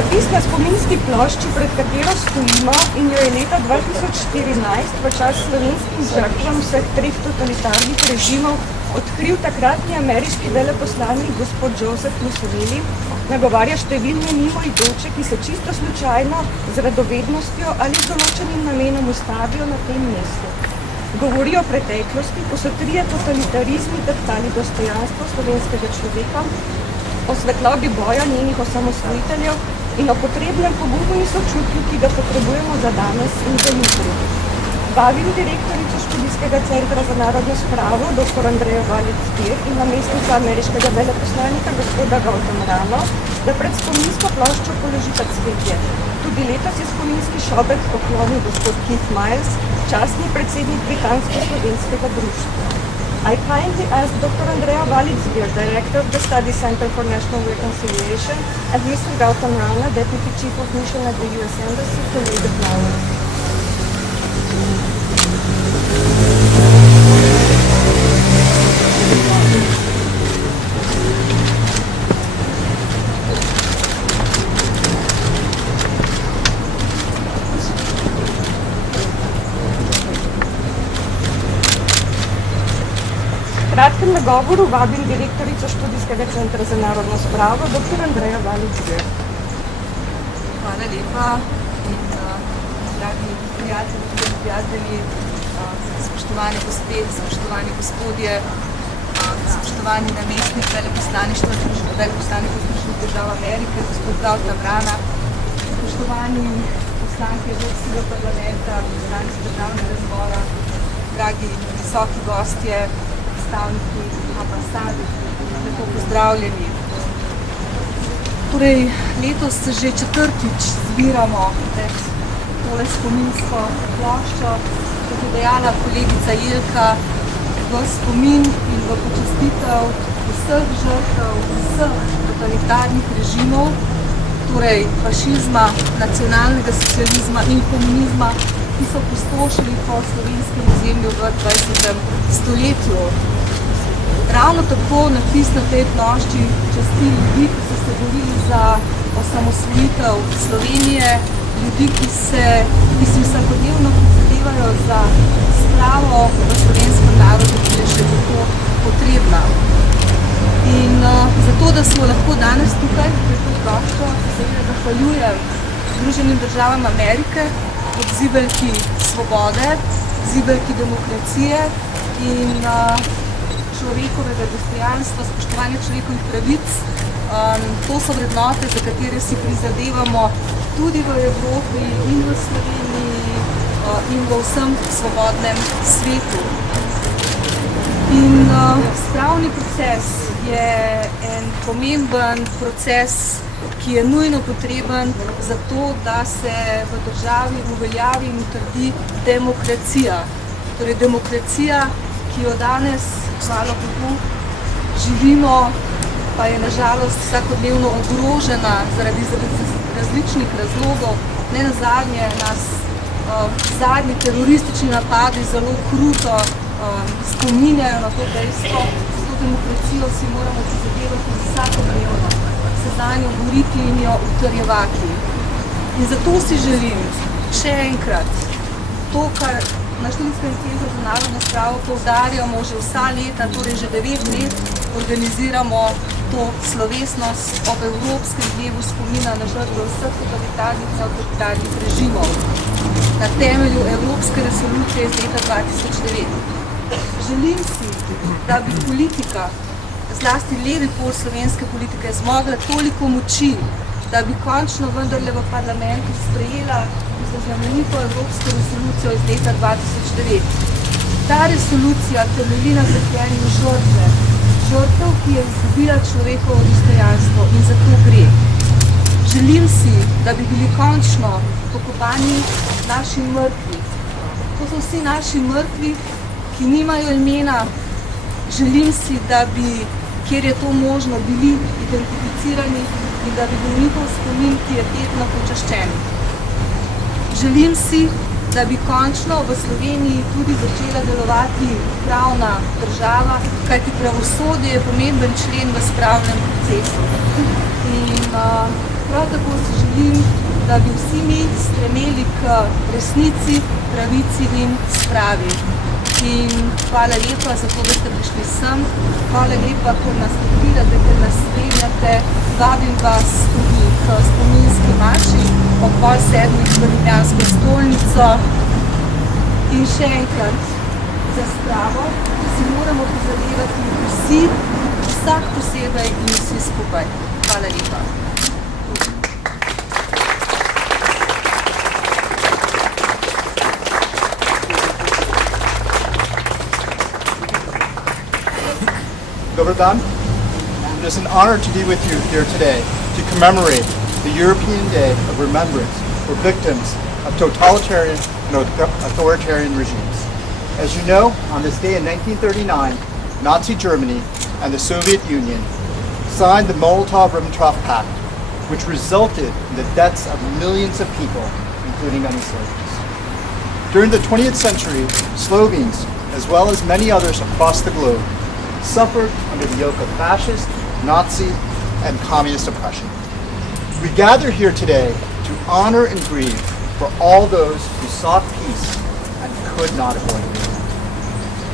Napis na spominski plošči, pred katero stojimo in jo je leta 2014 v čas slovenskim žrtvam vseh treh totalitarnih režimov odkril takratni ameriški veleposlanik gospod Joseph Mussolini, nagovarja številne mimoidoče, ki se čisto slučajno z radovednostjo ali z določenim namenom ustavijo na tem mestu. Govori o preteklosti, ko so trije totalitarizmi teptali dostojanstvo slovenskega človeka, o svetlobi boja njenih osamosvojiteljev in o potrebnem pogumu in sočutju, ki ga potrebujemo za danes in za jutri. Vabim direktorico Študijskega centra za narodno spravo, dr. Andrejo Valic-Zbir in namestnica ameriškega veleposlanika gospoda Gautama Rano, da pred spominsko ploščo položita cvetje. Tudi letos je spominski šopek poklonil gospod Keith Miles, častni predsednik britansko-slovenskega društva. I kindly ask Dr. Andrea Valic-Zbir, Director of the Study Center for National Reconciliation, and Mr. Gautam Rana, Deputy Chief of Mission at the U.S. Embassy, to lay the flowers. V kratkem nagovoru vabim direktorico Študijskega centra za narodno spravo, dr. Andrejo Valic-Zbir. Hvala lepa in dragi prijatelji, spoštovani gospe, spoštovani gospodje, spoštovani namestnik veleposlaništva Združenih držav Amerike, gospod Gautam Rana, spoštovani poslanke Evropskega parlamenta, poslanci državnega zbora, dragi visoki gostje, predstavniki ambasade, lepo pozdravljeni. Torej, letos se že četrtič zbiramo pred tole spominsko ploščo, kot je dejala kolegica Jelka, v spomin in v počastitev vseh žrtev, vseh totalitarnih režimov, torej fašizma, nacionalnega socializma in komunizma, ki so pustošili po slovenskem ozemlju v 20. stoletju. Ravno tako napis na tej plošči časti ljudi, ki so se borili za osamosvojitev Slovenije, ljudi, ki si vsakodnevno prizadevajo za spravo v slovenskem narodu, ki je še tako potrebna. In zato, da smo lahko danes tukaj, pred to ploščo, se zahvaljujem Združenim državam Amerike, kot zibelki svobode, zibelki demokracije in človekovega dostojanstva, spoštovanja človekovih pravic. To so vrednote, za katere si prizadevamo tudi v Evropi in v Sloveniji in v vsem svobodnem svetu. In spravni proces je en pomemben proces, ki je nujno potreben za to, da se v državi uveljavi in utrdi demokracija. Torej demokracija, ki jo danes, hvala Bogu, živimo, pa je nažalost vsakodnevno ogrožena zaradi različnih razlogov. Ne nazadnje nas zadnji teroristični napadi zelo kruto spominjajo na to dejstvo. S to demokracijo si moramo prizadevati vsakodnevno, se zanjo boriti in jo utrjevati. In zato si želim še enkrat to, kar na Študijskem centru za narodno spravo poudarjamo že vsa leta, torej že 9 let organiziramo to slovesnost ob Evropskem dnevu spomina na žrtve vseh totalitarnih in avtoritarnih režimov na temelju Evropske resolucije iz leta 2009. Želim si, da bi politika, zlasti levi pol slovenske politike, zmogla toliko moči, da bi končno vendarle v parlamentu sprejela znamenito Evropsko resolucijo iz leta 2009. Ta resolucija temelji na trpljenju žrtve, žrtev, ki je izgubila človekovo dostojanstvo, in za to gre. Želim si, da bi bili končno pokopani naši mrtvi. To so vsi naši mrtvi, ki nimajo imena. Želim si, da bi, kjer je to možno, bili identificirani in da bi bil njihov spomin pietetno počaščen. Želim si, da bi končno v Sloveniji tudi začela delovati pravna država, kajti pravosodje je pomemben člen v spravnem procesu. In Prav tako si želim, da bi vsi mi stremeli k resnici, pravici in spravi. In hvala lepa za to, da ste prišli sem. Hvala lepa, ker nas podpirate, ker nas spremljate. Vabim vas tudi k spominski maši ob 6:30 v Ljubljansko stolnico. In še enkrat, za spravo si moramo prizadevati vsi, vsak posebej in vsi skupaj. Hvala lepa. Dobar dan. It is an honor to be with you here today to commemorate the European Day of Remembrance for victims of totalitarian and authoritarian regimes. As you know, on this day in 1939, Nazi Germany and the Soviet Union signed the Molotov-Ribbentrop Pact, which resulted in the deaths of millions of people, including many Slovenes. During the 20th century, Slovenes, as well as many others across the globe, suffered under the yoke of fascist, Nazi, and communist oppression. We gather here today to honor and grieve for all those who sought peace and could not avoid it.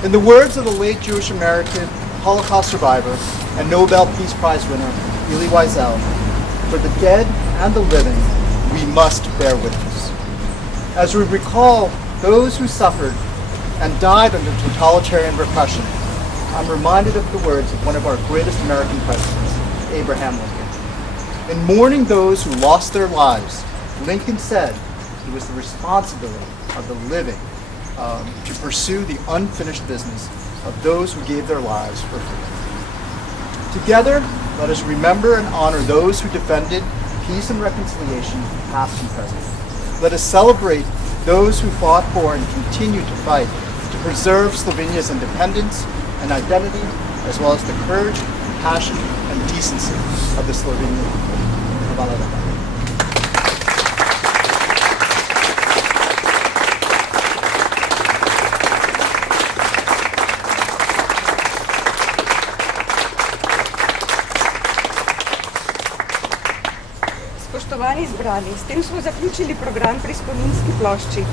In the words of the late Jewish American Holocaust survivor and Nobel Peace Prize winner Elie Wiesel, for the dead and the living, we must bear witness. As we recall those who suffered and died under totalitarian repression, I'm reminded of the words of one of our greatest American presidents, Abraham Lincoln. In mourning those who lost their lives, Lincoln said it was the responsibility of the living to pursue the unfinished business of those who gave their lives for freedom. Together, let us remember and honor those who defended peace and reconciliation, past and present. Let us celebrate those who fought for and continue to fight to preserve Slovenia's independence and identity, as well as the courage, passion, and decency of the Slovenian people. Hvala lepa. Spoštovani zbrani, s tem smo zaključili program pri spominski plošči.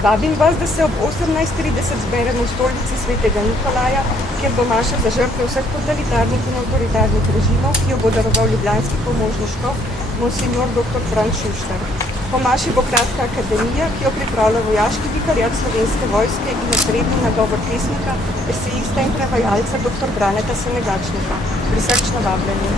Vabim vas, da se ob 18:30 zberemo v stolnici svetega Nikolaja, kjer bo maša za žrtve vseh totalitarnih in avtoritarnih režimov, ki jo bo daroval ljubljanski pomožni škof, monsignor dr. Franc Šuštar. Po maši bo kratka akademija, ki jo pripravlja vojaški vikariat Slovenske vojske in osrednji nagovor pesnika, esejista in prevajalca dr. Braneta Senegačnika. Prisrčno vabljeni.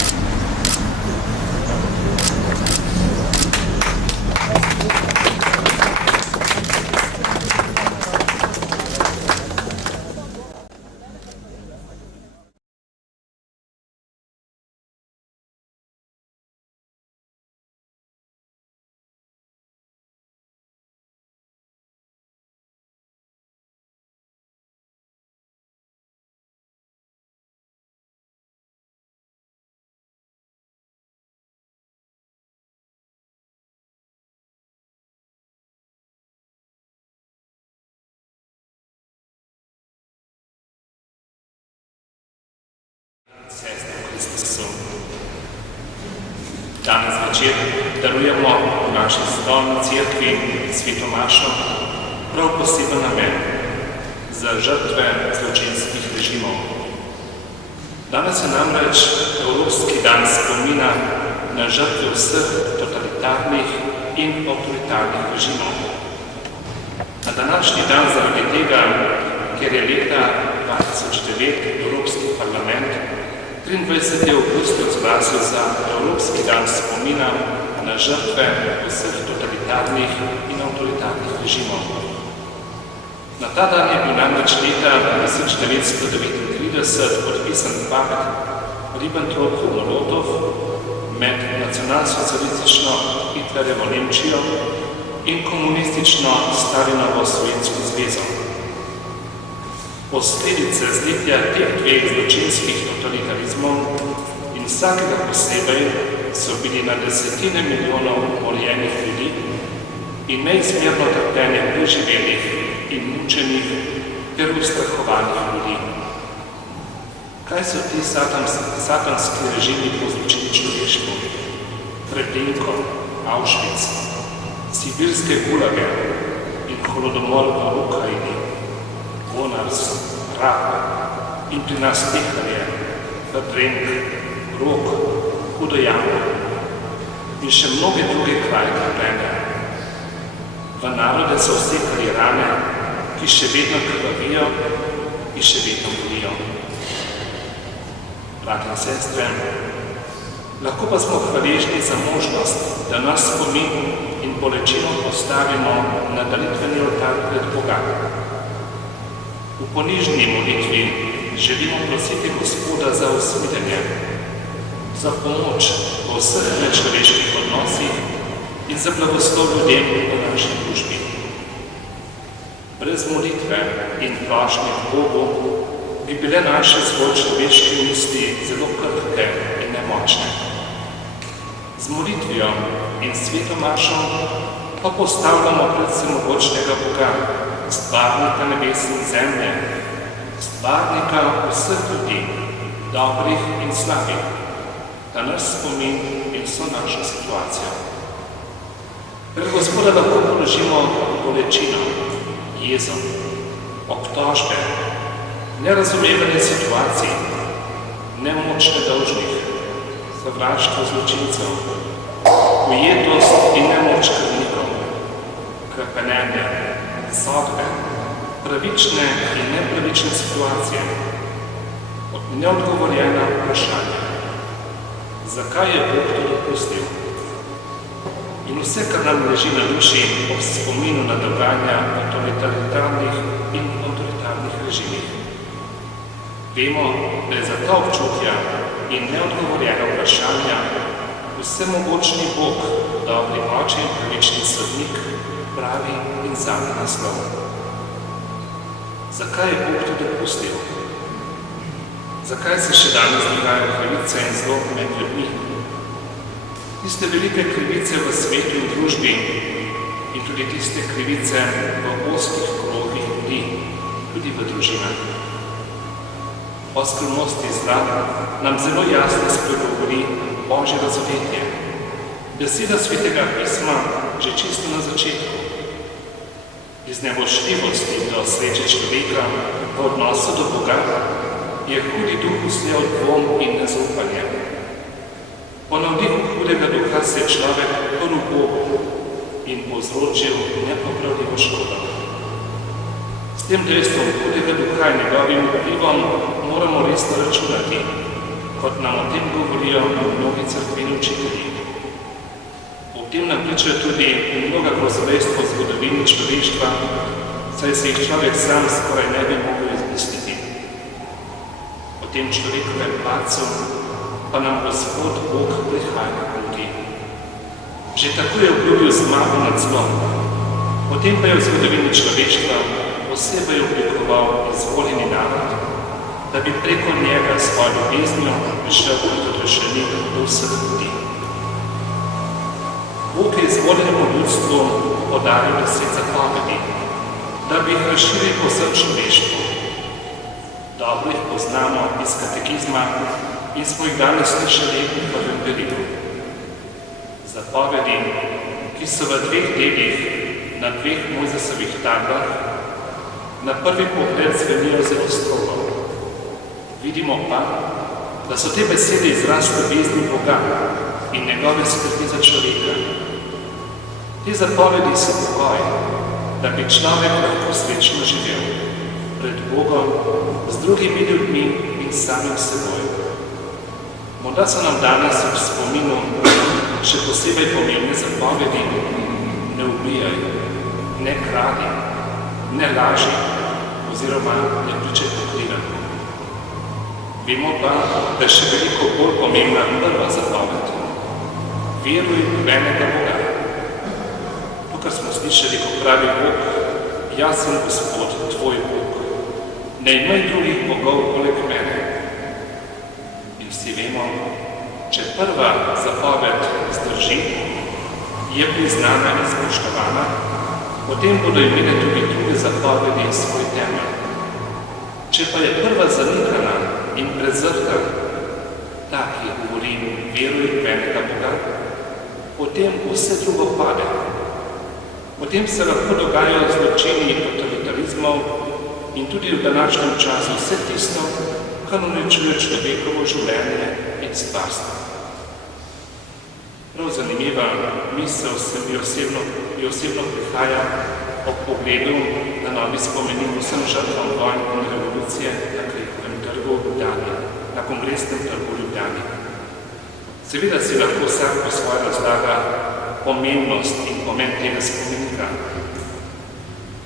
Sestre v Kristusu. Danes večer darujemo v naši stolni cerkvi sveto mašo prav poseben namen za žrtve zločinskih režimov. Danes je namreč Evropski dan spomina na žrtve vseh totalitarnih in avtoritarnih režimov. Na današnji dan zaradi tega, ker je leta 2009 Evropski parlament 23. avgust razglasil za Evropski dan spomina na žrtve vseh totalitarnih in avtoritarnih režimov. Na ta dan je bil namreč leta 1939 podpisan pakt Ribbentrop-Molotov med nacionalsocialistično Hitlerjevo Nemčijo in komunistično Stalinovo Sovjetsko zvezo. Posledice zlitja teh dveh zločinskih totalitarizmov in vsakega posebej so bili na desetine milijonov umorjenih ljudi in neizmerno trpljenje preživelih in mučenih ter ustrahovanih ljudi. Kaj so ti satanski režimi povzročili človeštvu? Treblinko, Auschwitz, sibirske gulage in holodomor v Ukrajini, Bonars, Rak in pri nas Teharje, Verdrenk, Rok, Hudojamo in še mnoge druge kraje trpljenja. V narode so vsekali rane, ki še vedno krvavijo in še vedno bolijo. Bratje in sestre, lahko pa smo hvaležni za možnost, da nas spomin in bolečino postavimo na dalitveni oltar pred Boga. V ponižni molitvi želimo prositi Gospoda za usmirenje, za pomoč v vseh nečloveških odnosih in za blagoslov ljudem v naši družbi. Brez molitve in prošnje k Bogu bi bile naše zgolj človeške misli zelo krhke in nemočne. Z molitvijo in svetomašo pa postavljamo pred vsemogočnega Boga, stvarnika nebes in zemlje, stvarnika vseh ljudi, dobrih in slabih, da nas spomin in vso našo situacijo. Pred Gospoda lahko položimo bolečino, jezo, obtožbe, nerazumevanje situacij, nemoč nedolžnih, sovraštvo zločincev, ujetost in nemoč krvnikov, krepenenje, sodbe, pravične in nepravične situacije, neodgovorjena vprašanja. Zakaj je Bog to dopustil? In vse, kar nam leži na duši ob spominu na dogajanja v totalitarnih in avtoritarnih režimih. Vemo, da je za ta občutja in neodgovorjena vprašanja vsemogočni Bog, dobri oče in pravični sodnik, pravi in zadnji naslov. Zakaj je Bog to dopustil? Zakaj se še danes dogajajo krivice in zlo med ljudmi? Tiste velike krivice v svetu in družbi in tudi tiste krivice v ozkih krogih ljudi, tudi v družinah. O skrivnosti zla nam zelo jasno spregovori Božje razodetje. Beseda Svetega pisma že čisto na začetku. Iz nevošljivosti do sreče človeka v odnosu do Boga je hudi duh usnjel dvom in nezaupanje. Po navdihu hudega duha se je človek prl Bogu in povzročil nepopravljivo škodo. S tem dejstvom hudega duha in njegovim vplivom moramo resno računati, kot nam o tem govorijo mnogi cerkveni učitelji. O tem nam pričajo tudi mnoga grozovejstva v zgodovini človeštva, saj se jih človek sam skoraj ne bi mogel izmisliti. O tem človekovem padcu pa nam Gospod Bog prihaja na poti. Že tako je obljubil zmago nad zlom, potem pa je v zgodovini človeštva posebej oblikoval izvoljeni narod, da bi preko njega svojo ljubeznijo prišel kot odrešenik do vseh ljudi. Bog je izvoljenemu ljudstvu podaril 10 zapovedi, da bi jih razširil po vsem človeštvu. Dobro jih poznamo iz katekizma in smo jih danes slišali v prvem delilu. Zapovedi, ki so v 2 delih na 2 Mojzesovih tablah, na prvi pogled zvenijo zelo strogo. Vidimo pa, da so te besede izraz ljubezni Boga in njegove skrbi za človeka. Te zapovedi so pogoj, da bi človek lahko srečno živel pred Bogom, z drugimi ljudmi in samim seboj. Morda so nam danes v spominu še posebej pomembne zapovedi: ne ubijaj, ne kradi, ne laži oziroma ne pričaj pokrivati. Vemo pa, da je še veliko bolj pomembna prva zapoved: veruj v enega Boga. To, kar smo slišali, ko pravi Bog: jaz sem Gospod, tvoj Bog. Ne imej drugih bogov poleg mene. In vsi vemo, če prva zapoved zdrži, je priznana in spoštovana, potem bodo imeli tudi druge zapovedi svoj temelj. Če pa je prva zanikana in prezrta, ta, ki govori veruj v enega Boga, potem vse drugo pade. Potem se lahko dogajajo zločini totalitarizmov in tudi v današnjem času vse tisto, kar uničuje človekovo življenje in stvarstvo. Prav zanimiva misel se mi osebno prihaja ob pogledu na novi spomenik vsem žrtvam vojn in revolucije na Krekovem trgu v Ljubljani, na Kongresnem trgu v Ljubljani. Seveda si lahko vsak po svoje razlaga pomembnost in pomen tega spomenika.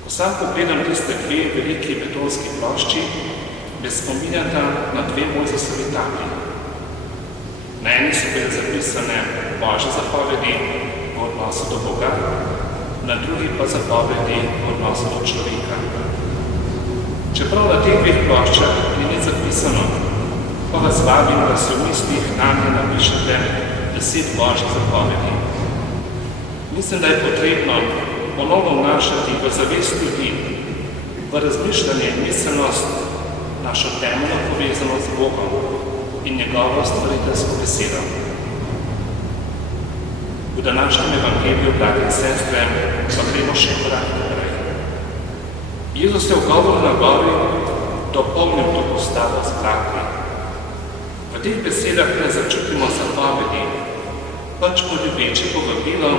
Ko sam pogledam tiste dve veliki betonski plošči, me spominjata na dve Mojzesovi tabli. Na eni so bile zapisane Božje zapovedi v odnosu do Boga, na drugi pa zapovedi v odnosu do človeka. Čeprav na teh dveh ploščah ni nič zapisano, pa vas vabim, da si v mislih nanje napišete 10 Božjih zapovedi. Mislim, da je potrebno ponovno vnašati v zavest ljudi, v razmišljanje in miselnost našo temeljno povezanost z Bogom in njegovo stvariteljsko besedo. V današnjem evangeliju, bratje in sestre, pa gremo še korak naprej. Jezus je v govoru na gori dopolnil to postavo z bratmi. V teh besedah ne začutimo zapovedi, pač pa ljubeče povabilo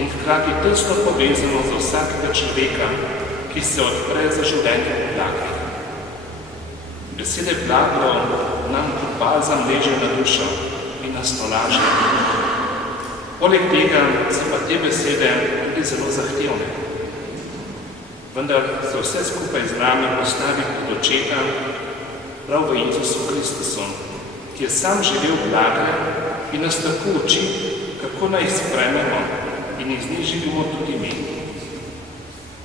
in hkrati tesno povezano za vsakega človeka, ki se odpre za življenje v blagih. Besede blago nam kot balzam leže na dušo in nas tolaže. Poleg tega so pa te besede tudi zelo zahtevne. Vendar se vse skupaj z nami postavi pod očeta prav v Jezusu Kristusu, ki je sam živel blage in nas tako uči, kako naj jih sprememo in jih z njih živimo tudi mi.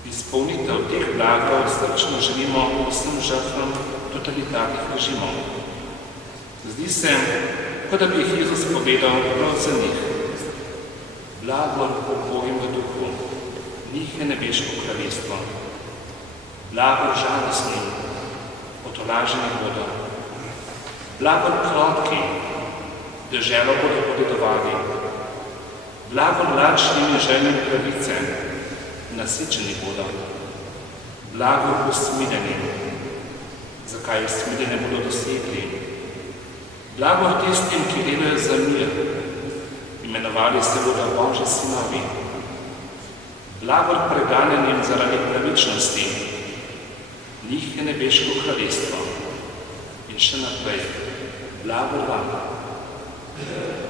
Izpolnitev teh blagov srčno želimo vsem žrtvam totalitarnih režimov. Zdi se, kot da bi jih Jezus povedal prav za njih. Blagor ubogim v duhu, njih je nebeško kraljestvo. Blagor žalostnim, potolaženi bodo. Blagor krotki, deželo bodo podedovali. Blagor lačnim in željnim pravice, nasičeni bodo. Blagor usmiljenim, zakaj usmiljene bodo dosegli. Blagor tistim, ki delajo za mir, imenovali se bodo Božji sinovi. Blagor preganjenim zaradi pravičnosti, njih je nebeško kraljestvo. In še naprej, blagor vam.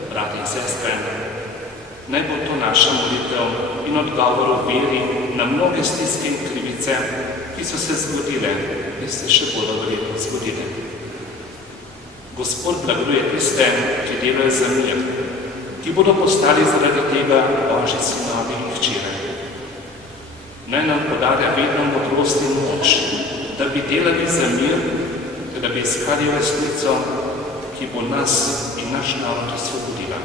Brati in sestre, naj bo to naša molitev in odgovor v veri na mnoge stiske in krivice, ki so se zgodile in se še bodo verjetno zgodile. Gospod blagoduje tiste, ki delajo za mir, ki bodo postali zaradi tega Božji sinovi in hčere. Naj nam podarja vedno modrost in moč, da bi delali za mir, da bi iskali resnico, ki bo nas in naš narod osvobodila.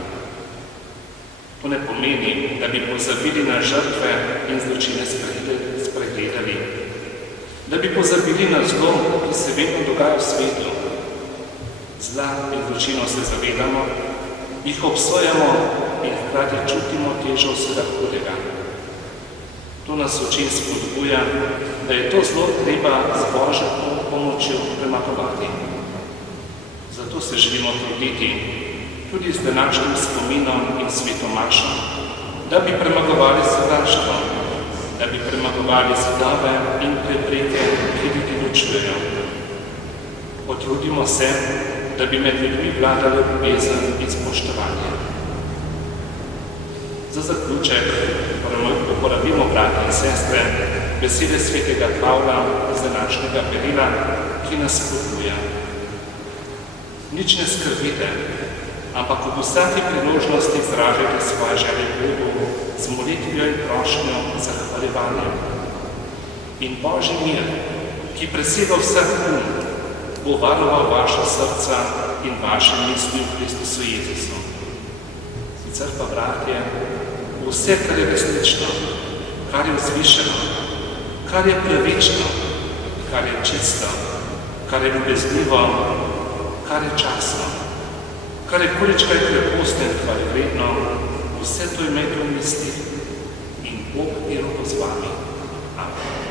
To ne pomeni, da bi pozabili na žrtve in zločine spregledali, da bi pozabili na zlo, ki se vedno dogaja v svetu. Zla in zločinov se zavedamo, jih obsojamo in hkrati čutimo težo vsega hudega. To nas učin spodbuja, da je to zlo treba z Božjo pomočjo premagovati. Zato se želimo truditi tudi z današnjim spominom in svetomašom, da bi premagovali sovraštvo, da bi premagovali zidove in prepreke, ki ljudi ločujejo. Potrudimo se, da bi med ljudmi vladali ljubezen in spoštovanje. Za zaključek uporabimo, brati in sestre, besede svetega Pavla iz današnjega berila, ki nas spodbuja. Nič ne skrbite, ampak ob vsaki priložnosti izražajte svoje želje Bogu z molitvijo in prošnjo za hvaljevanje. In Božji mir, ki presega vsak bo varoval vaša srca in vaše misli v Kristusu Jezusu. Sicer pa, bratje, vse, kar je resnično, kar je vzvišeno, kar je pravično, kar je čisto, kar je ljubeznivo, kar je časno, kar je količkaj krepostne in hvalevredno, vse to imejte v mislih in Bog je roko z vami. Amen.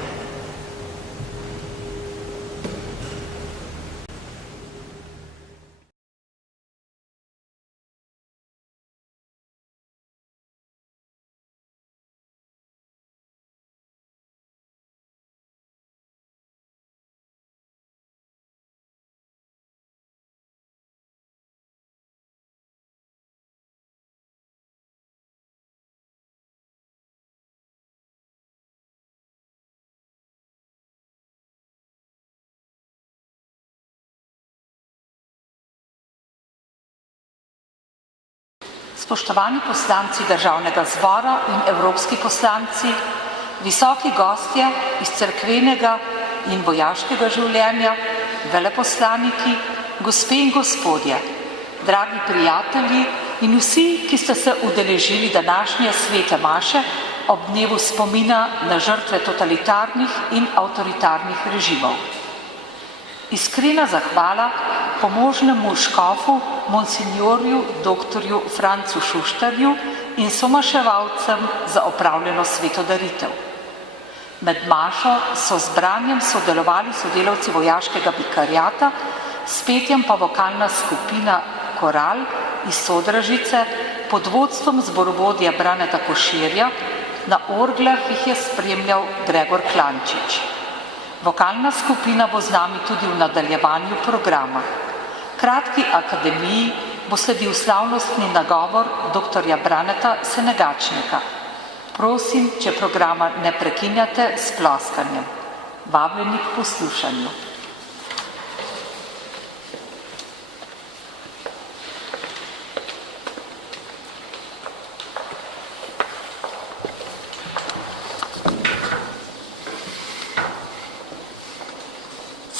Spoštovani poslanci Državnega zbora in evropski poslanci, visoki gostje iz cerkvenega in vojaškega življenja, veleposlaniki, gospe in gospodje, dragi prijatelji in vsi, ki ste se udeležili današnje svete maše ob dnevu spomina na žrtve totalitarnih in avtoritarnih režimov. Iskrena zahvala pomožnemu škofu, monsinjorju dr. Francu Šuštarju in somaševalcem za opravljeno svetodaritev. Med mašo so z branjem sodelovali sodelavci vojaškega vikariata, s petjem pa vokalna skupina Koral iz Sodražice pod vodstvom zborovodja Braneta Koširja, na orglah jih je spremljal Gregor Klančič. Vokalna skupina bo z nami tudi v nadaljevanju programa. Kratki akademiji bo sledil slavnostni nagovor dr. Braneta Senegačnika. Prosim, če programa ne prekinjate s ploskanjem. Vabljeni k poslušanju.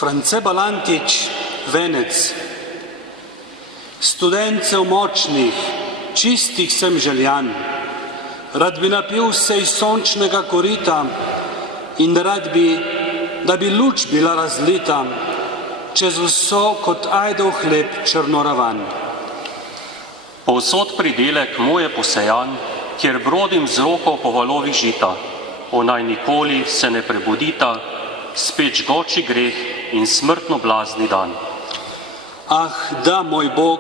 France Balantič, Venec. Studencev močnih, čistih sem željan, rad bi napil se iz sončnega korita in rad bi, da bi luč bila razlita čez vso kot ajdov hleb črnoravan. Povsod pridelek moje posejan, kjer brodim z roko po valovih žita, onaj nikoli se ne prebudita, spet žgoči greh in smrtno blazni dan. Ah, da, moj Bog,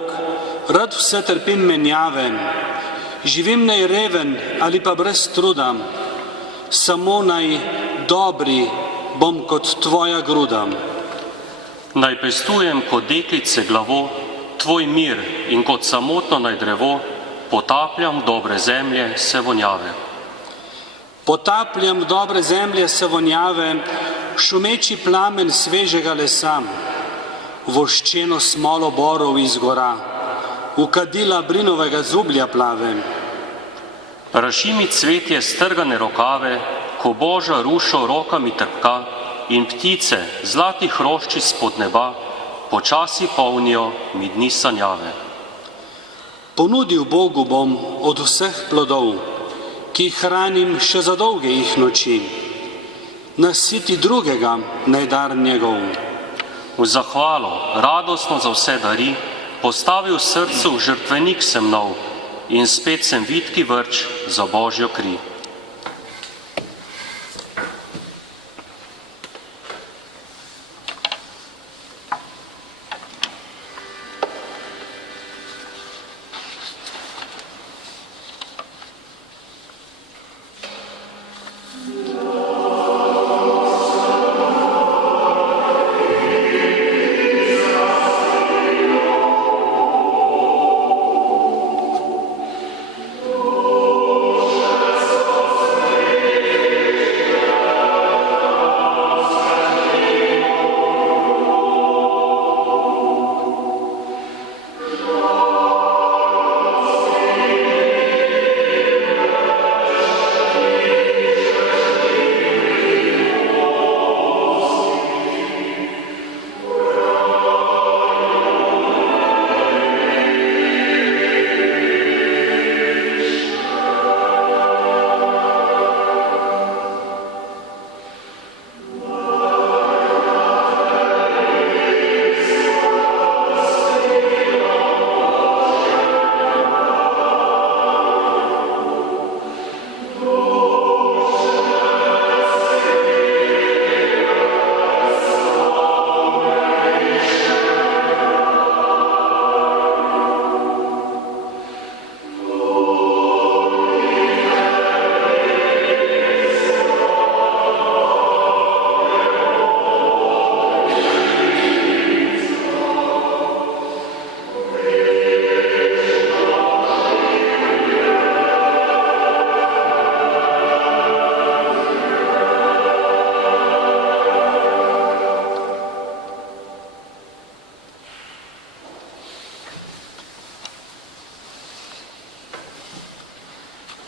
rad vse trpim menjave, živim naj reven ali pa brez truda, samo naj dobri bom kot tvoja gruda. Naj pestujem kot deklice glavo, tvoj mir in kot samotno naj drevo, potapljam dobre zemlje se vonjave. Potapljam dobre zemlje se vonjave, šumeči plamen svežega lesa, voščeno smolo borov iz gora, v kadila brinovega zublja plave. Rašimi cvetje strgane rokave, ko Boža rušo rokami trpka in ptice zlatih hrošči spod neba počasi polnijo mi dni sanjave. Ponudil Bogu bom od vseh plodov, ki jih hranim še za dolge jih noči, nasiti drugega naj dar njegov. V zahvalo, radostno za vse dari, postavil v srcu žrtvenik sem nov in spet sem vitki vrč za Božjo kri.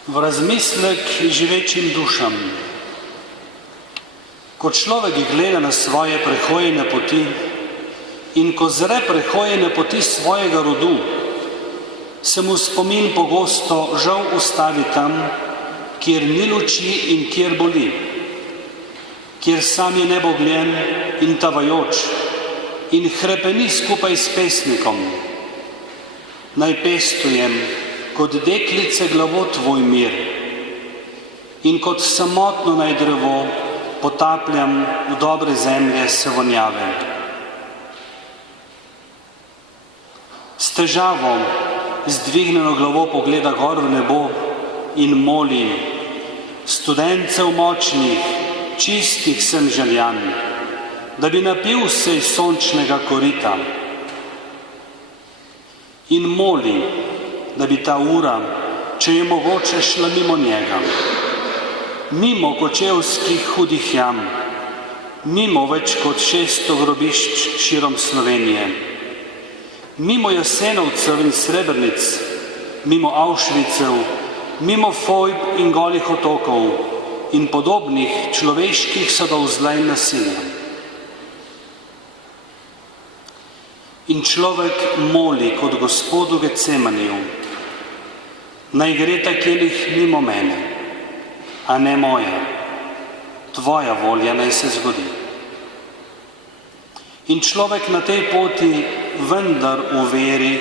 V razmislek živečim dušam. Ko človek gleda na svoje prehojene poti in ko zre prehojene poti svojega rodu, se mu spomin pogosto žal ustavi tam, kjer ni luči in kjer boli, kjer sam je nebogljen in tavajoč in hrepeni skupaj s pesnikom. Naj pestujem kot deklice glavo tvoj mir in kot samotno naj drevo potapljam v dobre zemlje se vonjave. S težavo zdvignjeno glavo pogleda gor v nebo in moli: studencev močnih, čistih sem željan, da bi napil se iz sončnega korita. In moli, da bi ta ura, če je mogoče, šla mimo njega, mimo kočevskih hudih jam, mimo več kot 600 grobišč širom Slovenije, mimo Jasenovcev in Srebrnic, mimo Auschwitzev, mimo Fojb in Golih otokov in podobnih človeških sadov zla in nasilja. In človek moli kot Gospodu Getsemaniju: naj gre ta kelih mimo mene, a ne moja, tvoja volja naj se zgodi. In človek na tej poti vendar v veri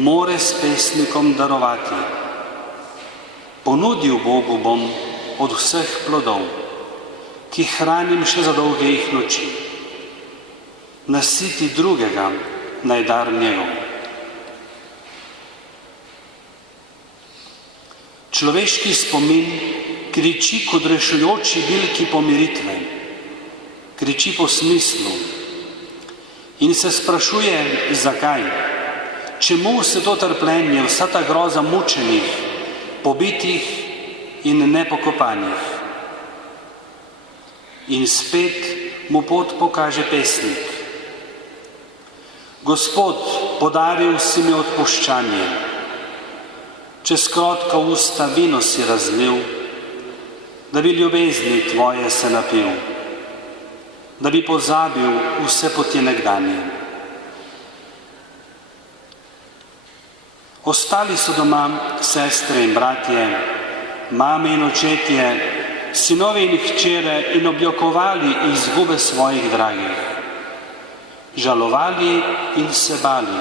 more s pesnikom darovati: ponudil Bogu bom od vseh plodov, ki hranim še za dolgih noči, nasiti drugega naj dar njegov. Človeški spomin kriči kot rešujoči bilki pomiritve, kriči po smislu in se sprašuje, zakaj, čemu vse to trpljenje, vsa ta groza mučenih, pobitih in nepokopanih. In spet mu pot pokaže pesnik: Gospod, podaril si mi odpuščanje, čez krotka usta vino si razlil, da bi ljubezni tvoje se napil, da bi pozabil vse poti nekdanje. Ostali so doma sestre in bratje, mame in očetje, sinovi in hčere in objokovali izgube svojih dragih. Žalovali in se bali,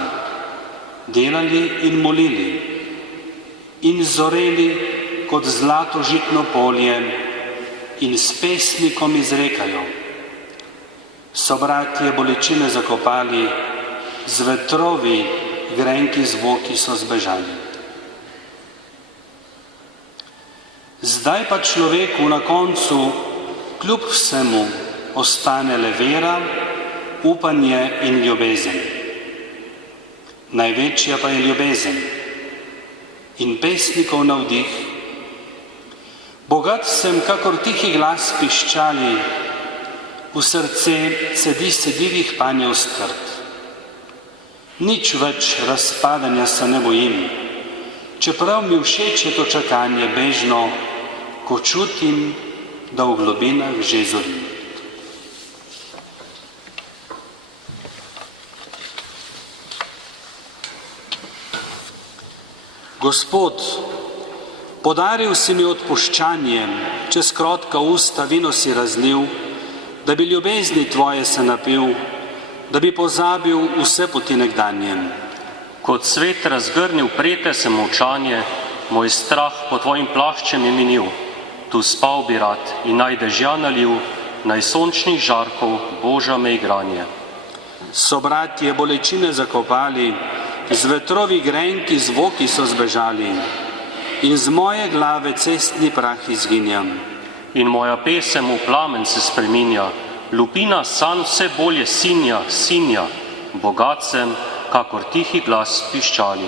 delali in molili in zoreli kot zlato žitno polje in s pesnikom izrekajo: so bratje bolečine zakopali, z vetrovi grenki zvoki so zbežali. Zdaj pa človeku na koncu kljub vsemu ostane le vera, upanje in ljubezen. Največja pa je ljubezen in pesnikov navdih. Bogat sem, kakor tihi glas piščali, v srce cedi se divjih panjev skrt. Nič več razpadanja se ne bojim, čeprav mi všeč je to čakanje bežno, ko čutim, da v globinah že zorim. Gospod, podaril si mi odpuščanje, čez krotka usta vino si razlil, da bi ljubezni tvoje se napil, da bi pozabil vse poti nekdanje. Kot svet razgrnil prete se molčanje, moj strah po tvojim plaščem je minil. Tu spal bi rad in naj dežja nalil, naj sončnih žarkov Božja me igranje. So bratje bolečine zakopali, z vetrovi grenki zvoki so zbežali in z moje glave cestni prah izginja. In moja pesem v plamen se spreminja, lupina sanj vse bolje sinja, sinja, bogat sem, kakor tihi glas piščali.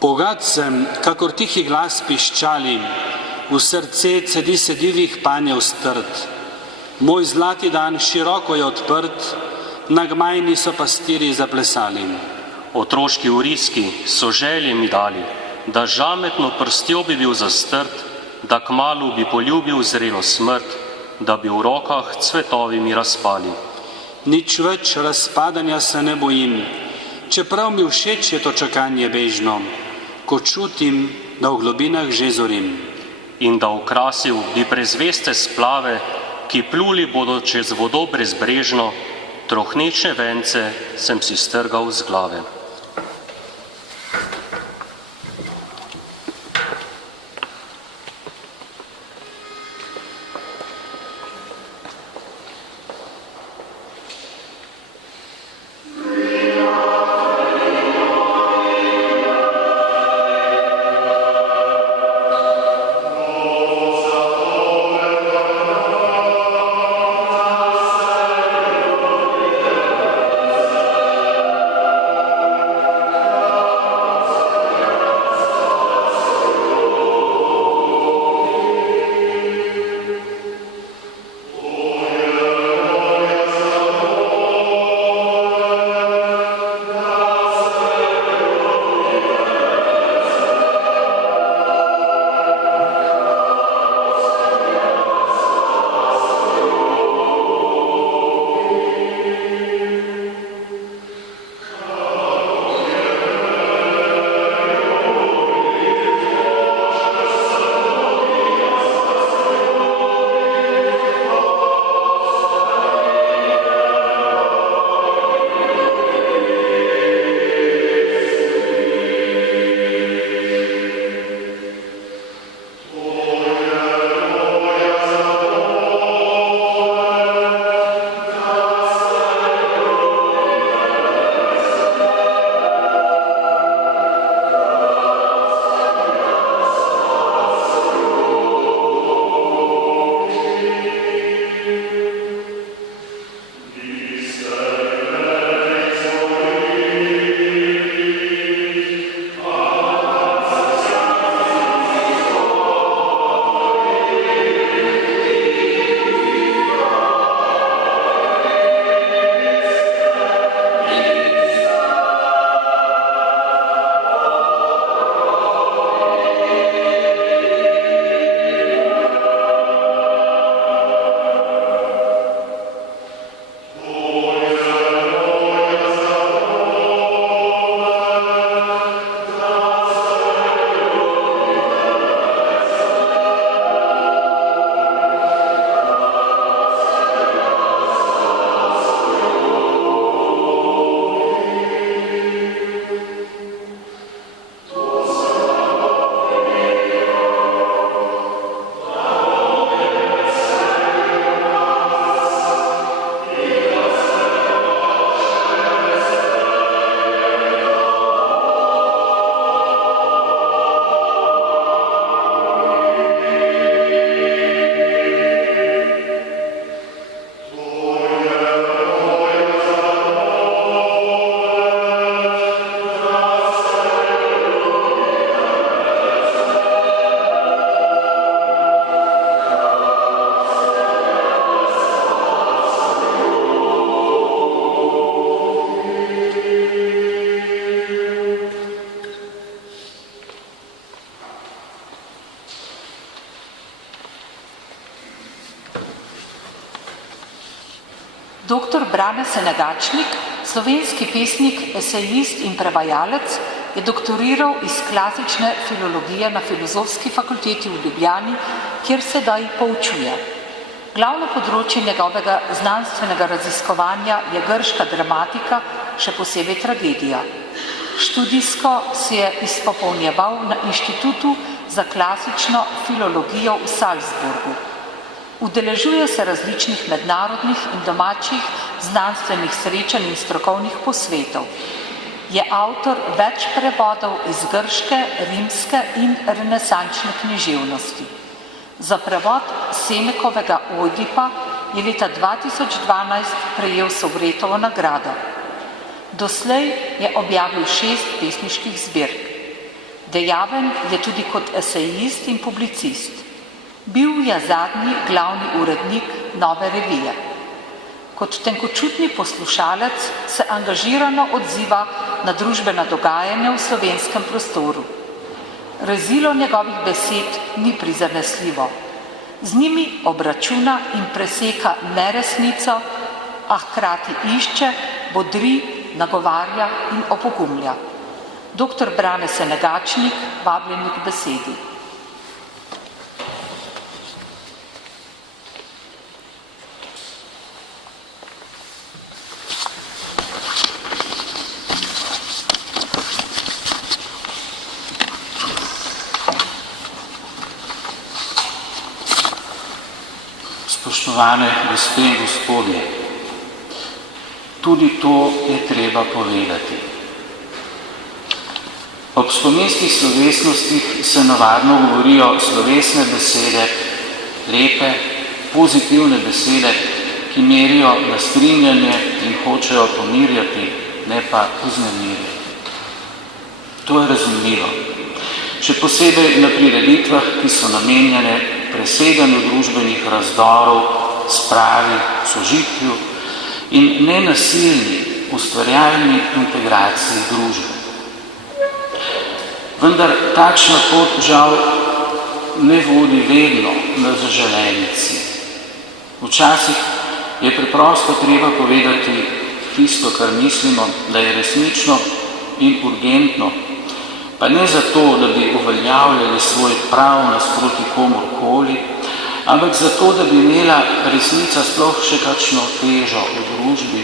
Bogat sem, kakor tihi glas piščali, v srce cedi se divjih panjev strt. Moj zlati dan široko je odprt, na gmajni so pastirji zaplesali. Otroški vriski so želje mi dali, da žametno prstjo bi bil zastrt, da kmalu bi poljubil zrelo smrt, da bi v rokah cvetovi mi razpali. Nič več razpadanja se ne bojim, čeprav mi všeč je to čakanje bežno, ko čutim, da v globinah že zorim. In da okrasil bi prezveste splave, ki pluli bodo čez vodo brezbrežno, trohnečne vence sem si strgal z glave. Dr. Brane Senegačnik, slovenski pesnik, esejist in prevajalec, je doktoriral iz klasične filologije na Filozofski fakulteti v Ljubljani, kjer sedaj poučuje. Glavno področje njegovega znanstvenega raziskovanja je grška dramatika, še posebej tragedija. Študijsko si je izpopolnjeval na Inštitutu za klasično filologijo v Salzburgu. Udeležuje se različnih mednarodnih in domačih znanstvenih srečanj in strokovnih posvetov. Je avtor več prevodov iz grške, rimske in renesančne književnosti. Za prevod Senekovega Ojdipa je leta 2012 prejel Sovretovo nagrado. Doslej je objavil 6 pesniških zbirk. Dejaven je tudi kot esejist in publicist. Bil je zadnji glavni urednik Nove revije. Kot tenkočutni poslušalec se angažirano odziva na družbena dogajanja v slovenskem prostoru. Rezilo njegovih besed ni prizanesljivo. Z njimi obračuna in preseka neresnico, a hkrati išče, bodri, nagovarja in opogumlja. Dr. Brane Senegačnik, vabljeni k besedi. Spoštovane gospe in gospodje, tudi to je treba povedati. Ob spominskih slovesnostih se navadno govorijo slovesne besede, lepe, pozitivne besede, ki merijo na strinjanje in hočejo pomirjati, ne pa vznemirjati. To je razumljivo. Še posebej na prireditvah, ki so namenjene preseganju družbenih razdorov, spravi, sožitju in nenasilni, ustvarjalni integraciji družbe. Vendar takšna pot žal ne vodi vedno na zaželeni cilj. Včasih je preprosto treba povedati tisto, kar mislimo, da je resnično in urgentno, pa ne zato, da bi uveljavljali svoj prav nasproti komorkoli, ampak zato, da bi imela resnica sploh še kakšno težo v družbi,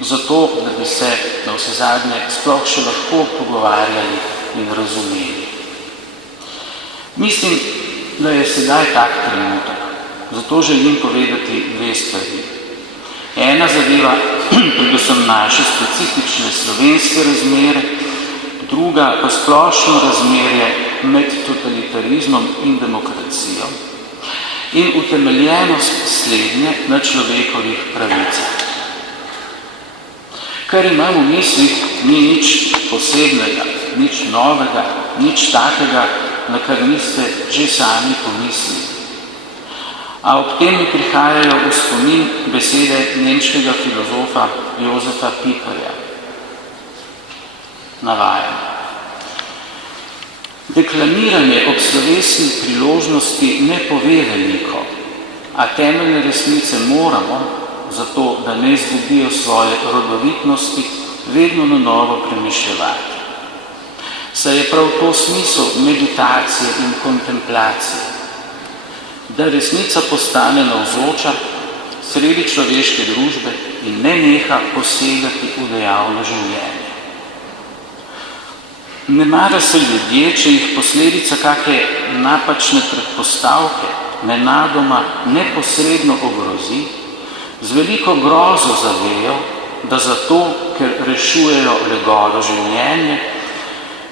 zato, da bi se navsezadnje sploh še lahko pogovarjali in razumeli. Mislim, da je sedaj tak trenutek, zato želim povedati dve stvari. Ena zadeva predvsem naše specifične slovenske razmere, druga pa splošno razmerje med totalitarizmom in demokracijo in utemeljenost slednje na človekovih pravicah. Kar imam v mislih, ni nič posebnega, nič novega, nič takega, na kar niste že sami pomislili. A ob tem mi prihajajo v spomin besede nemškega filozofa Josefa Piperja. Navajam. Deklamiranje ob slovesni priložnosti ne pove veliko, a temeljne resnice moramo, zato da ne izgubijo svoje rodovitnosti, vedno na novo premišljevati. Saj je prav to smisel meditacije in kontemplacije, da resnica postane navzoča sredi človeške družbe in ne neha posegati v dejavno življenje. Ne mara se ljudje, če jih posledica kakšne napačne predpostavke nenadoma neposredno ogrozi, z veliko grozo zavejo, da zato, ker rešujejo le golo življenje,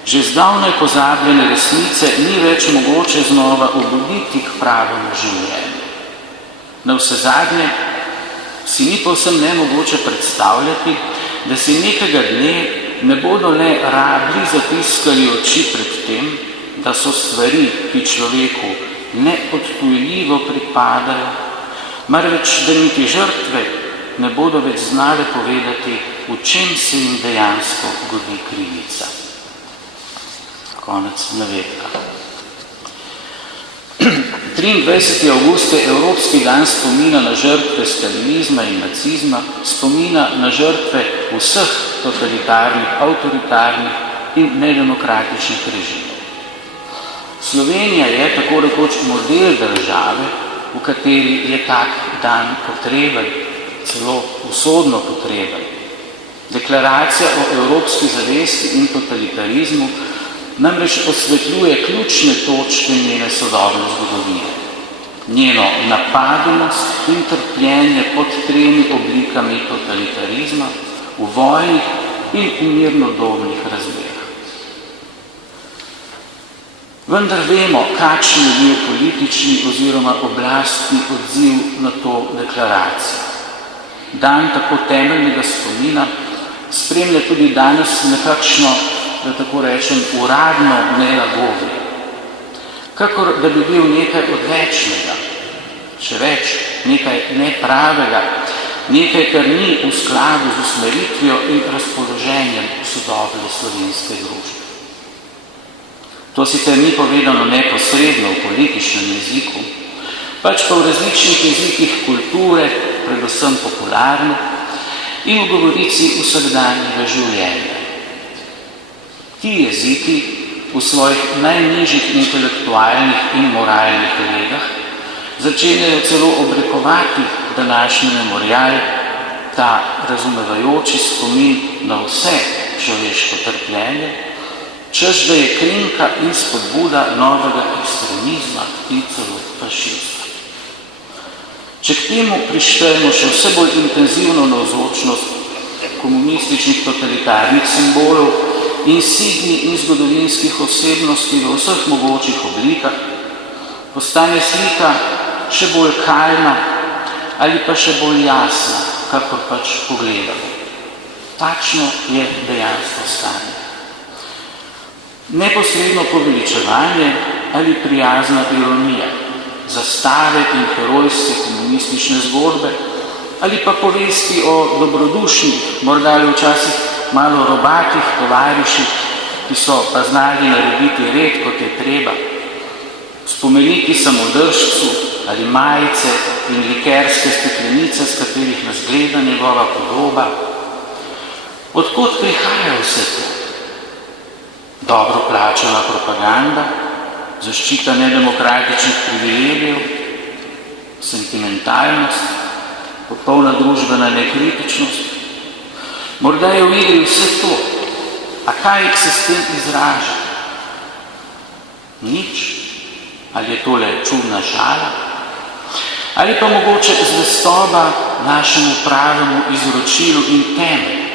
že zdavnaj pozabljene resnice ni več mogoče znova obuditi k pravemu življenju. Navsezadnje si ni povsem nemogoče predstavljati, da si nekega dne ne bodo le rabli zatiskali oči pred tem, da so stvari, ki človeku neodtujljivo pripadajo, marveč da niti žrtve ne bodo več znale povedati, v čem se jim dejansko godi krivica. Konec navedka. 23. avgust je Evropski dan spomina na žrtve stalinizma in nacizma, spomina na žrtve vseh totalitarnih, avtoritarnih in nedemokratičnih režimov. Slovenija je tako rekoč model države, v kateri je tak dan potreben, celo usodno potreben. Deklaracija o evropski zavesti in totalitarizmu namreč osvetljuje ključne točke njene sodobne zgodovine. Njeno napadenost in trpljenje pod tremi oblikami totalitarizma v vojnih in v mirnodobnih razmerah. Vendar vemo, kakšen je bil politični oziroma oblastni odziv na to deklaracijo. Dan tako temeljnega spomina spremlja tudi danes nekakšno, da tako rečem, uradno nelagodje. Kakor da bi bil nekaj odvečnega, še več, nekaj nepravega, nekaj, kar ni v skladu z usmeritvijo in razpoloženjem sodobne slovenske družbe. To sicer ni povedano neposredno v političnem jeziku, pač pa v različnih jezikih kulture, predvsem popularne, in v govorici vsakdanjega življenja. Ti jeziki v svojih najnižjih intelektualnih in moralnih legah začenjajo celo oblikovati današnji memorial, ta razumevajoči spomin na vse človeško trpljenje, češ da je krinka in spodbuda novega ekstremizma in celo fašizma. Če k temu prištejemo še vse bolj intenzivno navzočnost komunističnih totalitarnih simbolov, insignij in zgodovinskih osebnosti v vseh mogočih oblikah, postane slika še bolj kalna ali pa še bolj jasna, kakor pač pogledamo. Takšno je dejansko stanje. Neposredno poveličevanje ali prijazna ironija, zastave in herojske komunistične zgodbe ali pa povesti o dobrodušnih, morda ali včasih malo robatih tovariših, ki so pa znali narediti red, kot je treba, spomeniki samodržcu ali majice in likerske steklenice, s katerih nas gleda njegova podoba. Odkot prihaja vse to? Dobro plačana propaganda, zaščita nedemokratičnih privilegijev, sentimentalnost, popolna družbena nekritičnost. Morda je v igri vse to, a kaj se s tem izraža? Nič? Ali je tole čudna šala? Ali pa mogoče zvestoba našemu pravemu izročilu in temelju?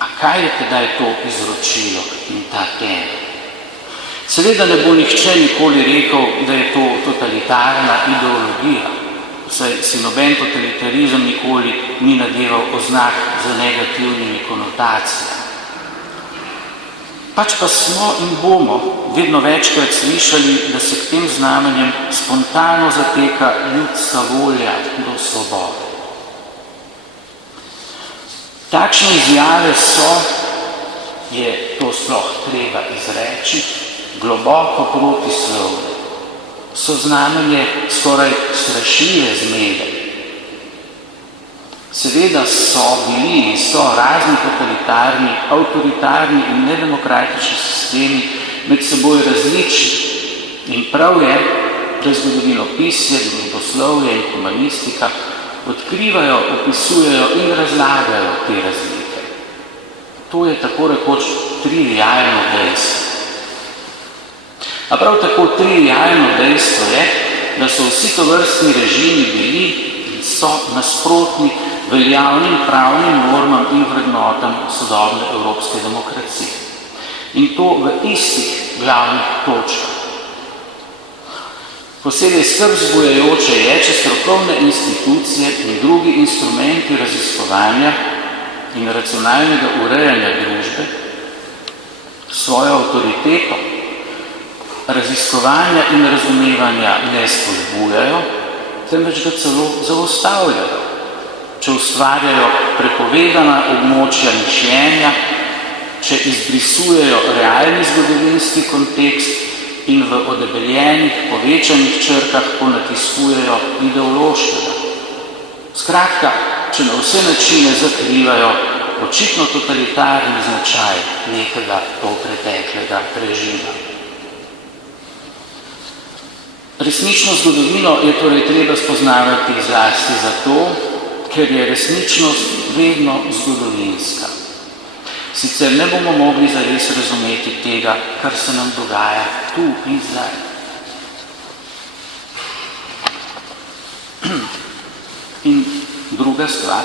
A kaj je tedaj to izročilo in ta temelj? Seveda ne bo nihče nikoli rekel, da je to totalitarna ideologija, saj si noben totalitarizem nikoli ni nadeval oznak za negativnimi konotacijami. Pač pa smo in bomo vedno večkrat slišali, da se k tem znamenjem spontano zateka ljudska volja do svobode. Takšne izjave so, je to sploh treba izreči, globoko protislovne. So znamenje skoraj strašljive zmede. Seveda so bili in so razni totalitarni, avtoritarni in nedemokratični sistemi med seboj različni. In prav je, da zgodovinopisje, družboslovje in humanistika odkrivajo, opisujejo in razlagajo te razlike. To je tako rekoč trivialno dejstvo. A prav tako trivialno dejstvo je, da so vsi tovrstni režimi bili in so nasprotni veljavnim pravnim normam in vrednotam sodobne evropske demokracije. In to v istih glavnih točkah. Posebej skrb vzbujajoče je, če strokovne institucije in drugi instrumenti raziskovanja in racionalnega urejanja družbe svojo avtoriteto raziskovanja in razumevanja ne spodbujajo, temveč ga celo zaustavljajo. Če ustvarjajo prepovedana območja mišljenja, če izbrisujejo realni zgodovinski kontekst in v odebeljenih, povečanih črkah ponatiskujejo ideološkega. Skratka, če na vse načine zakrivajo očitno totalitarni značaj nekega polpreteklega režima. Resnično zgodovino je torej treba spoznavati zlasti zato, ker je resničnost vedno zgodovinska. Sicer ne bomo mogli zares razumeti tega, kar se nam dogaja tu in zdaj. In druga stvar.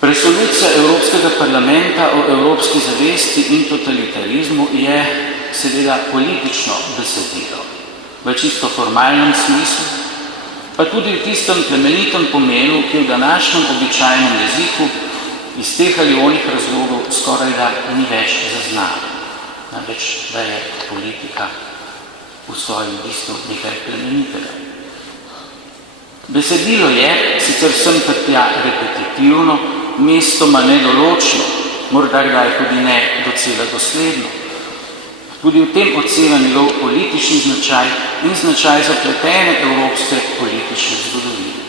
Resolucija Evropskega parlamenta o evropski zavesti in totalitarizmu je seveda politično besedilo, v čisto formalnem smislu, pa tudi v tistem plemenitem pomenu, ki v današnjem običajnem jeziku iz teh ali onih razlogov skoraj da ni več zaznano. Namreč, da je politika v svojem bistvu nekaj plemenitega. Besedilo je, sicer sem tja repetitivno, mestoma nedoločno, morda kdaj tudi ne docela dosledno, Tudi v tem odseva njegov politični značaj in značaj zapletene evropske politične zgodovine.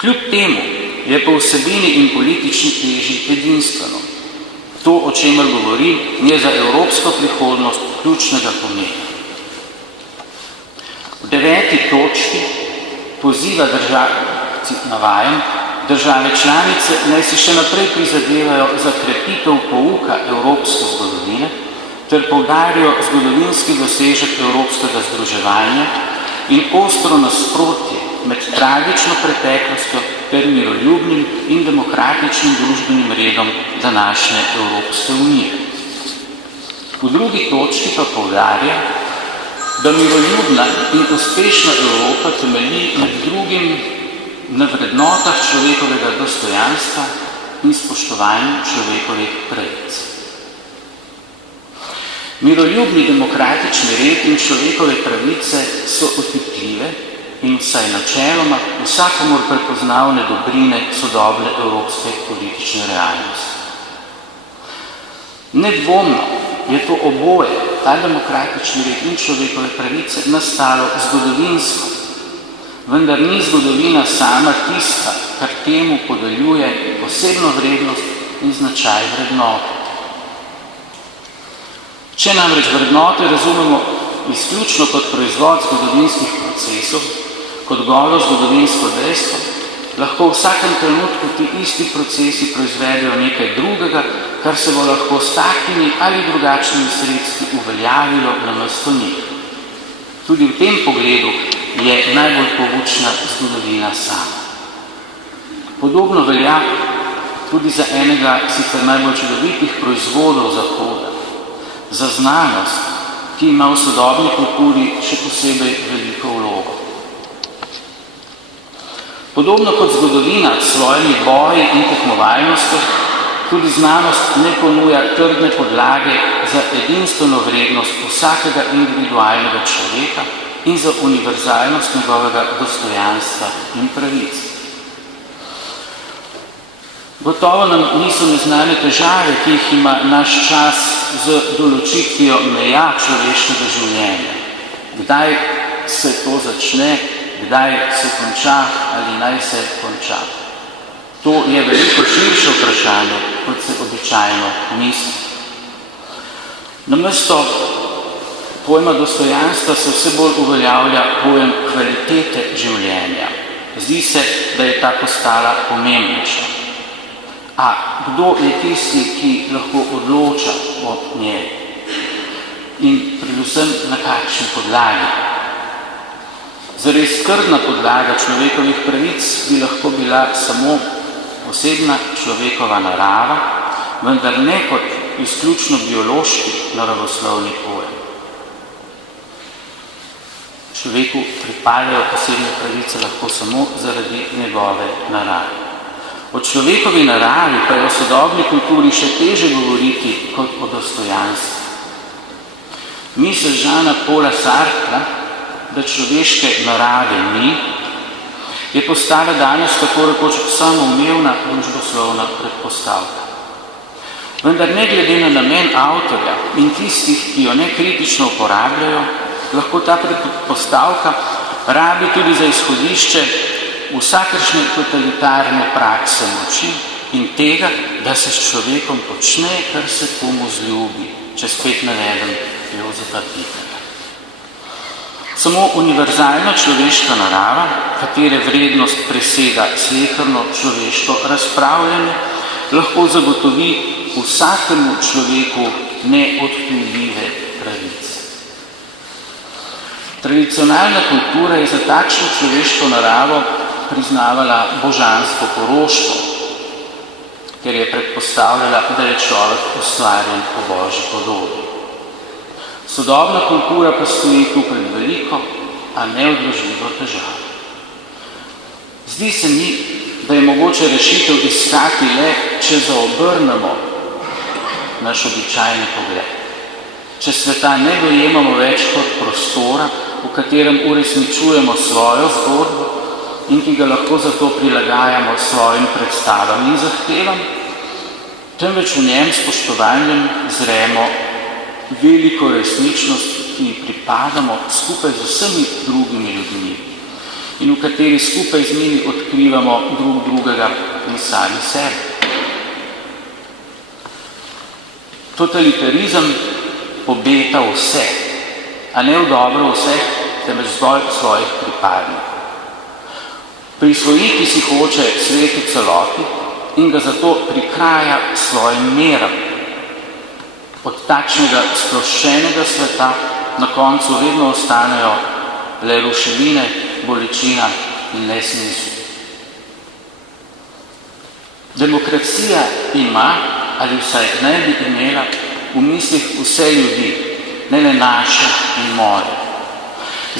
Kljub temu je po vsebini in politični teži edinstveno. To, o čemer govori, je za evropsko prihodnost ključnega pomena. V 9. točki poziva države članice naj si še naprej prizadevajo za krepitev pouka evropske zgodovine ter poudarijo zgodovinski dosežek evropskega združevanja in ostro nasprotje med tragično preteklostjo ter miroljubnim in demokratičnim družbenim redom današnje Evropske unije. V 2. točki pa poudarja, da miroljubna in uspešna Evropa temelji med drugim na vrednotah človekovega dostojanstva in spoštovanju človekovih pravic. Miroljubni demokratični red in človekove pravice so otipljive in vsaj načeloma vsakomur prepoznavne dobrine sodobne evropske politične realnosti. Nedvomno je to oboje, ta demokratični red in človekove pravice, nastalo zgodovinsko, vendar ni zgodovina sama tista, kar temu podeljuje posebno vrednost in značaj vrednote. Če namreč vrednote razumemo izključno kot proizvod zgodovinskih procesov, kot golo zgodovinsko dejstvo, lahko v vsakem trenutku ti isti procesi proizvedejo nekaj drugega, kar se bo lahko s takimi ali drugačnimi sredstvi uveljavilo namesto njih. Tudi v tem pogledu je najbolj poučna zgodovina sama. Podobno velja tudi za enega sicer najbolj čudovitih proizvodov Zahoda, za znanost, ki ima v sodobni kulturi še posebej veliko vlogo. Podobno kot zgodovina s svojimi boji in tekmovalnostjo, tudi znanost ne ponuja trdne podlage za edinstveno vrednost vsakega individualnega človeka in za univerzalnost njegovega dostojanstva in pravic. Gotovo nam niso neznane težave, ki jih ima naš čas z določitvijo meja človeškega življenja. Kdaj se to začne, kdaj se konča ali naj se konča. To je veliko širše vprašanje, kot se običajno misli. Namesto pojma dostojanstva se vse bolj uveljavlja pojem kvalitete življenja. Zdi se, da je ta postala pomembnejša. A kdo je tisti, ki lahko odloča o njej? In predvsem na kakšni podlagi? Zares skrbna podlaga človekovih pravic bi lahko bila samo osebna človekova narava, vendar ne kot izključno biološki naravoslovni pojem. Človeku pripadajo posebne pravice lahko samo zaradi njegove narave. O človekovi naravi pa je v sodobni kulturi še teže govoriti kot o dostojanstvu. Misel Jeana Paula Sartra, da človeške narave ni, je postala danes tako rekoč samoumevna družboslovna predpostavka. Vendar ne glede na namen avtorja in tistih, ki jo nekritično uporabljajo, lahko ta predpostavka rabi tudi za izhodišče vsakršne totalitarne prakse moči in tega, da se s človekom počne, kar se komu zljubi, če spet navedem Jozefa Titorja. Samo univerzalna človeška narava, katere vrednost presega sleherno človeško razpravljanje, lahko zagotovi vsakemu človeku neodtujljive pravice. Tradicionalna kultura je za takšno človeško naravo priznavala božansko poroštvo, ker je predpostavljala, da je človek ustvarjen po Božji podobi. Sodobna kultura pa stoji tu pred veliko, a neodložljivo težavo. Zdi se mi, da je mogoče rešitev iskati le, če zaobrnemo naš običajni pogled. Če sveta ne dojemamo več kot prostora, v katerem uresničujemo svojo zgodbo in ki ga lahko zato prilagajamo svojim predstavam in zahtevam, temveč v njem spoštovanjem zremo veliko resničnost, ki ji pripadamo skupaj z vsemi drugimi ljudmi in v kateri skupaj z njimi odkrivamo drug drugega in sami sebe. Totalitarizem obeta vse, a ne v dobro vseh, temveč zgolj svojih pripadnikov. Prisvojiti si hoče svet v celoti in ga zato prikraja svojim meram. Od takšnega sproščenega sveta na koncu vedno ostanejo le ruševine, bolečina in nesmisel. Demokracija ima, ali vsaj ne bi imela, v mislih vse ljudi, ne le naše in moje.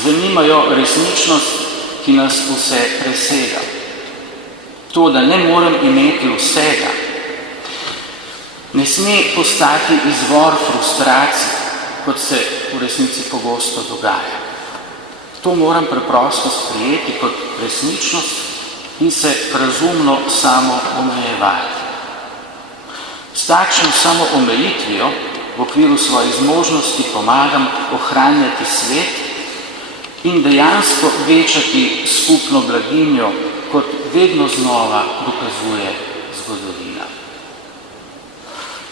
Zanimajo resničnost, ki nas vse presega. To, da ne morem imeti vsega, ne sme postati izvor frustracij, kot se v resnici pogosto dogaja. To moram preprosto sprejeti kot resničnost in se razumno samo omejevati. S takšno samo omejitvijo v okviru svojih zmožnosti pomagam ohranjati svet in dejansko večati skupno blaginjo, kot vedno znova dokazuje zgodovina.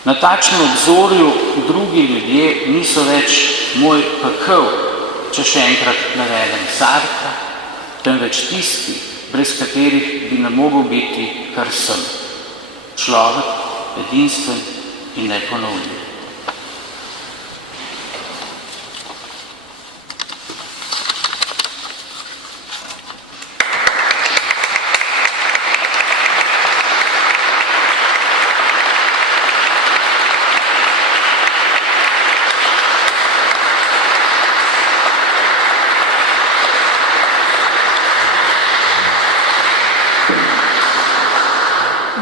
Na takšnem obzorju drugi ljudje niso več moj pekel, če še enkrat navedem Sartra, temveč tisti, brez katerih bi ne mogel biti, kar sem. Človek, edinstven in neponovljiv.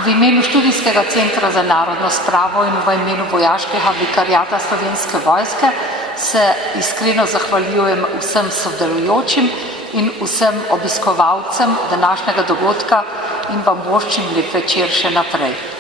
V imenu Študijskega centra za narodno spravo in v imenu Vojaškega vikariata Slovenske vojske se iskreno zahvaljujem vsem sodelujočim in vsem obiskovalcem današnjega dogodka in vam voščim lep večer še naprej.